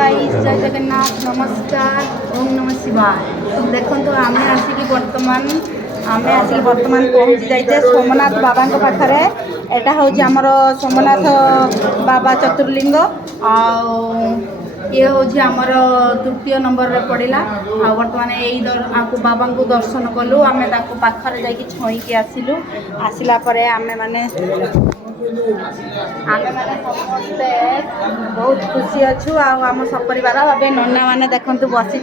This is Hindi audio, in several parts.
गाइस जय जगन्नाथ नमस्कार ओम नमः शिवाय। देखो आम आसिक बर्तमान पहुँची जाइए सोमनाथ बाबा पाखे। एटा हूँ आमर सोमनाथ बाबा चतुर्लिंग ये हूँ आमर तृतीय नंबर रे पड़ा। आ बर्तमान यही बाबा को दर्शन कलु आम पाखे जा छईकी आसिलु। आसला आमे माने समस्ते बहुत खुशी अच्छु। आम सपरिवार भाव नना मैंने देखते बसी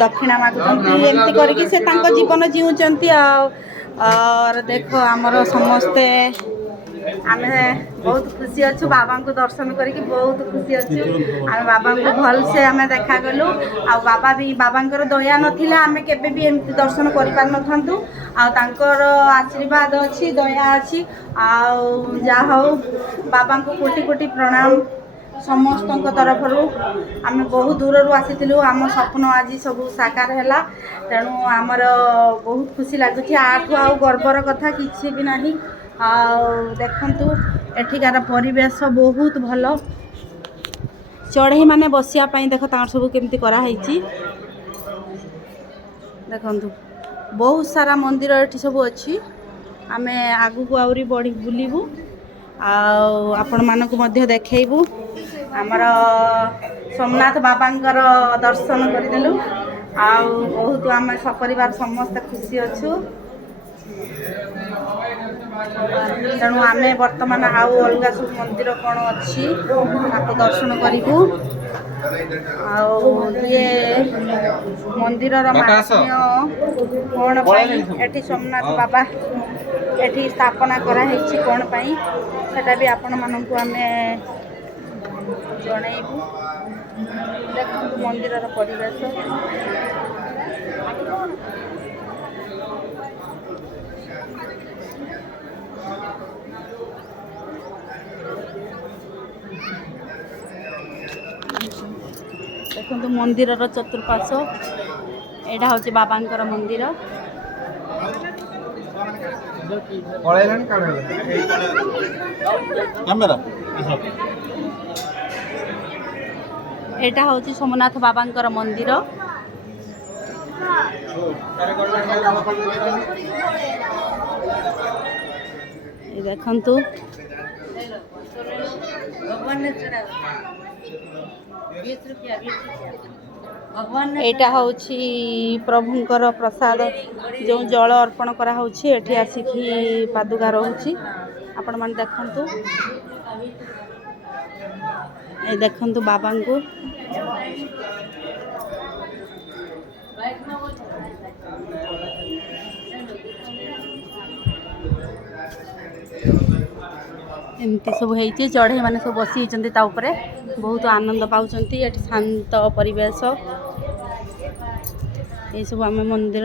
दक्षिणा मागुंट एमती करके से जीवन जीवुंट। और देख आमर समस्ते आम बहुत खुशी अच्छु बाबा को दर्शन करके बहुत खुशी अच्छु। आम बाबा को भल से आम देखा गलु आ बाबा भी बाबांकर दया नथिले आम केबे भी एमती दर्शन कर पार नथंतु। आंकर आशीर्वाद अच्छी दया अच्छी जा हो बाबा को कोटि कोटि प्रणाम समस्त तरफ। आम बहुत दूर आसी आम स्वप्न आज सब साकार है। तेणु आमर बहुत खुशी लगुच आठू आ गर्वर कथा किसी भी ना। देखु एठिकार परिवेश बहुत भल चढ़ई माने बसियापाई देख सब केमती कराई। देखु बहुत सारा मंदिर ये सब अच्छी। आम आगू को आहरी बढ़ी बुलबू आपण मानक मध्य देखैबू। आमर सोमनाथ बाबांकर दर्शन करदेलु बहुत आम सपरिवार समस्त खुशी अच्छु। तेणु आम बर्तमान आउ अलग सब मंदिर कौन अच्छी आपको दर्शन करूँ। ये मंदिर महात्म्य कौन एठी सोमनाथ बाबा एठी स्थापना कराई कौन पाई सेटा भी आपण मानक आम जनइबू। देखो मंदिर परिवेश देखो मंदिर चतुर्पार्श्व एटा हूँ बाबांकर मंदिर। एटा हूँ सोमनाथ बाबांकर मंदिर। देखंतु एटा हूँ प्रभुंकर प्रसाद जो जल अर्पण करा होछि एठी आसिकी पादुका रोची आपण मान देखंतु। ए देखंतु बाबा को एमती सब होती चढ़ई मैंने सब बसी बहुत आनंद पाँच शांत परिवेश ये सब आम मंदिर